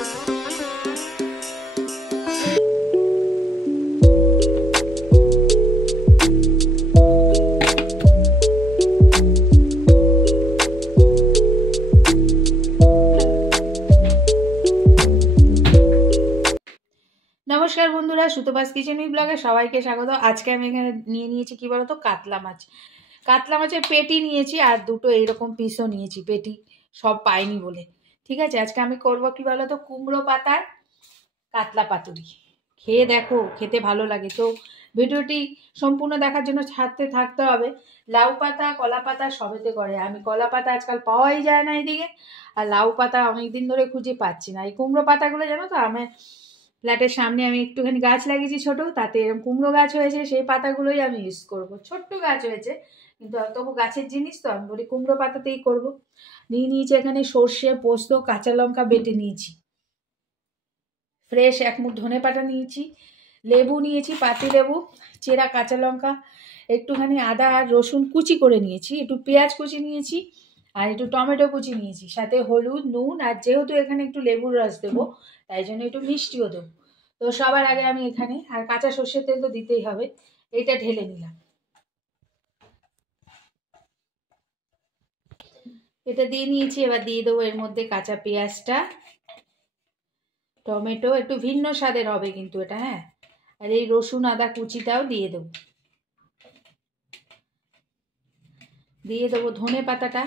নমস্কার বন্ধুরা, সুতোবাস kitchen with ব্লগে সবাইকে স্বাগত। আজকে আমি এখানে নিয়ে নিয়েছি কি বলতো, কাতলা মাছ। কাতলা মাছের পেটি নিয়েছি আর দুটো এইরকম পিসও নিয়েছি, পেটি সব পাইনি বলে। ঠিক আছে, আজকে আমি করব কি বলতো, কুমড়ো পাতার কাতলা পাতুরি। খেয়ে দেখো, খেতে ভালো লাগে। তো ভিডিওটি সম্পূর্ণ দেখার জন্য ছাড়তে থাকতে হবে। লাউ পাতা কলা পাতা সবেতে করে, আমি কলা পাতা আজকাল পাওয়াই যায় না এদিকে, আর লাউ পাতা অনেকদিন ধরে খুঁজে পাচ্ছি না। এই কুমড়ো পাতাগুলো জানো তো, আমি ফ্ল্যাটের সামনে আমি একটুখানি গাছ লাগিয়েছি ছোট, তাতে এরকম কুমড়ো গাছ হয়েছে, সেই পাতাগুলোই আমি ইউজ করব। ছোট্ট গাছ হয়েছে কিন্তু তবু গাছের জিনিস তো, আমি বলি কুমড়ো পাতাতেই করব। নিয়েছি এখানে সর্ষে, পোস্ত, কাঁচা লঙ্কা বেটে নিয়েছি, ফ্রেশ এক মুঠ ধনে পাতা নিয়েছি, লেবু নিয়েছি, পাতি লেবু, চেরা কাঁচা লঙ্কা, একটুখানি আদা আর রসুন কুচি করে নিয়েছি, একটু পেঁয়াজ কুচি নিয়েছি, আর একটু টমেটো কুচি নিয়েছি, সাথে হলুদ, নুন, আর যেহেতু এখানে একটু লেবুর রস দেবো তাই জন্য একটু মিষ্টিও দেবো। তো সবার আগে আমি এখানে, আর কাঁচা সর্ষের তেল তো দিতেই হবে, এটা ঢেলে নিলাম। এটা দিয়ে নিয়েছি, এবার দিয়ে দেবো এর মধ্যে কাঁচা পেঁয়াজটা, টমেটো, একটু ভিন্ন স্বাদের হবে কিন্তু এটা, হ্যাঁ। আর এই রসুন আদা কুচিটাও দিয়ে দেবো। দিয়ে দেবো ধনে পাতাটা,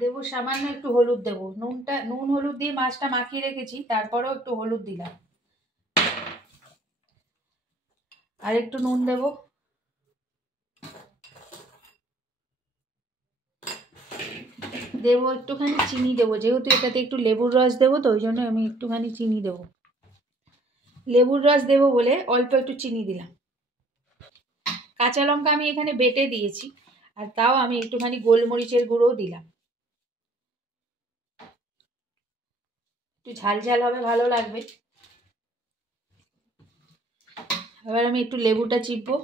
দেবো সামান্য একটু হলুদ দেবো। নুন হলুদ দিয়ে মাছটা মাখিয়ে রেখেছি, তারপরেও একটু হলুদ দিলাম, আর একটু নুন দেবো। দেবো একটুখানি চিনি দেবো, যেহেতু এটাতে একটু লেবুর রস দেবো তো ওই জন্য আমি একটুখানি চিনি দেবো। লেবুর রস দেবো বলে অল্প একটু চিনি দিলাম। কাঁচা লঙ্কা আমি এখানে বেটে দিয়েছি, আর তাও আমি একটুখানি গোলমরিচের গুঁড়োও দিলাম। একটু ঝাল ঝাল হবে, ভালো লাগবে। এবার আমি একটু লেবুটা চিপবো,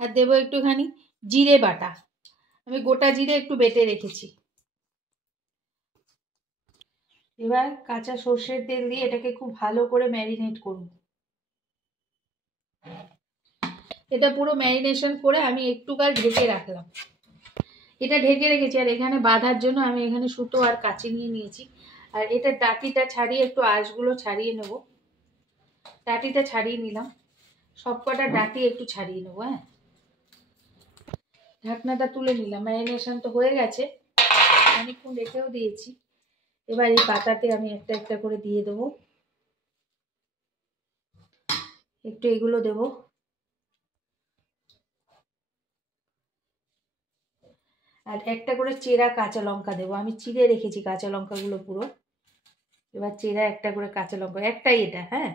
আর দেবো একটুখানি জিরে বাটা। আমি গোটা জিরে একটু বেটে রেখেছি। এবার কাঁচা সর্ষের তেল দিয়ে এটাকে খুব ভালো করে ম্যারিনেট করব। এটা পুরো ম্যারিনেশন করে আমি একটু কাল ঢেকে রাখলাম। এটা ঢেকে রেখেছি, আর এখানে বাঁধার জন্য আমি এখানে সুতো আর কাঁচি নিয়ে নিয়েছি। আর এটা ডাটিটা ছাড়িয়ে, একটু আঁশগুলো ছাড়িয়ে নেব। ডাটিটা ছাড়িয়ে নিলাম, সবকটা ডাটি একটু ছাড়িয়ে নেবো। হ্যাঁ, ঢাকনাটা তুলে নিলাম। ম্যারিনেশন তো হয়ে গেছে, অনেকক্ষণ রেখেও দিয়েছি। এবার এই পাতাতে আমি একটা একটা করে দিয়ে দেবো। একটু এগুলো দেবো, আর একটা করে চেরা কাঁচা লঙ্কা দেবো। আমি চিড়ে রেখেছি কাঁচা লঙ্কাগুলো পুরো। এবার চেরা একটা করে কাঁচা লঙ্কা, একটাই এটা, হ্যাঁ।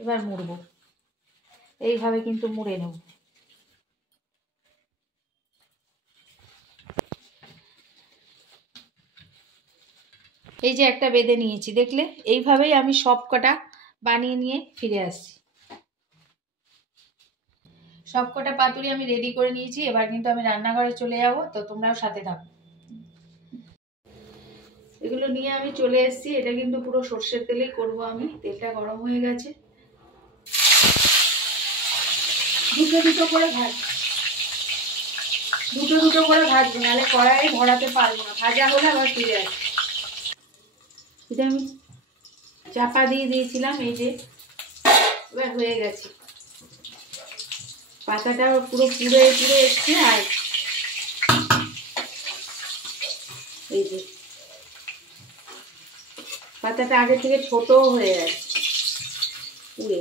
এবার মুড়বো, এইভাবে কিন্তু মুড়ে নেব। এই যে একটা বেঁধে নিয়েছি, দেখলে? এইভাবেই আমি সব কটা বানিয়ে নিয়ে ফিরে আসছি। সব কটা পাতুরি আমি রেডি করে নিয়েছি, এবার কিন্তু আমি রান্নাঘরে চলে যাব, তো তোমরাও সাথে থাকো। এগুলো নিয়ে আমি চলে এসেছি। এটা কিন্তু পুরো সর্ষের তেলেই করবো আমি। তেলটা গরম হয়ে গেছে, দুটো দুটো করে ভাজবো, নাহলে কড়াই ভরাতে পারবো না। ভাজা হলে আবার ফিরে আসবে। এটা আমি চাপা দিয়ে দিয়েছিলাম, এই যে এবার হয়ে গেছে। পাতাটা পুরো পুড়ে এসছে, আর এই যে পাতাটা আগে থেকে ছোট হয়ে যাচ্ছে পুড়ে।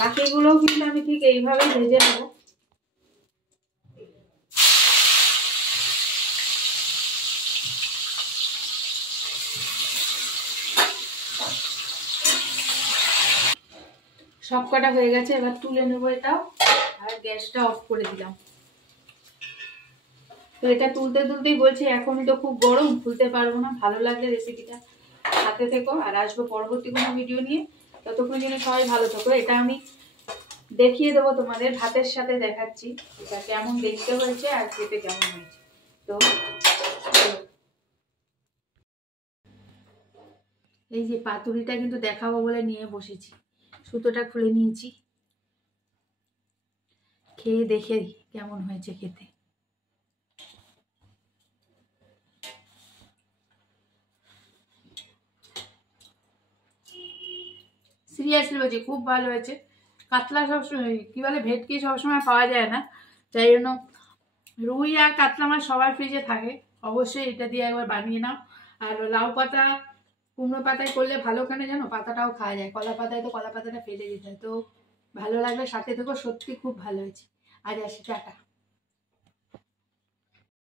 বাকিগুলোও কিন্তু আমি ঠিক এইভাবেই ভেজে নেবো। সব কটা হয়ে গেছে, এবার তুলে নেবো এটাও, আর গ্যাসটা অফ করে দিলাম। তো এটা তুলতেই বলছি, এখনই তো খুব গরম, তুলতে পারবো না। ভালো লাগলে রেসিপিটা সাথে থেকো, আর আসবো পরবর্তী কোনো ভিডিও নিয়ে। ততক্ষণ জন্য সবাই ভালো থাকো। এটা আমি দেখিয়ে দেবো তোমাদের, ভাতের সাথে দেখাচ্ছি এটা কেমন দেখতে হয়েছে আর খেতে কেমন হয়েছে। তো এই যে পাতুরিটা কিন্তু দেখাবো বলে নিয়ে বসেছি, সুতোটা খুলে নিয়েছি, খেয়ে দেখে কেমন হয়েছে খেতে। সিরিয়াসলি বলছি, খুব ভালো হয়েছে। কাতলা সবসময় কি বলে, ভেটকি সবসময় পাওয়া যায় না, তাই জন্য রুই আর কাতলা মাছ সবার ফ্রিজে থাকে, অবশ্যই এটা দিয়ে একবার বানিয়ে নাও। আর লাউ পাতা কুমড়ো পাতায় করলে ভালো, কেন জানো, পাতাটাও খাওয়া যায়, কলা পাতায় তো কলা পাতাটা ফেলে দিতে হয়। তো ভালো লাগলে সাথে থেকো, সত্যি খুব ভালো হয়েছে। আজ আসি, টাটা।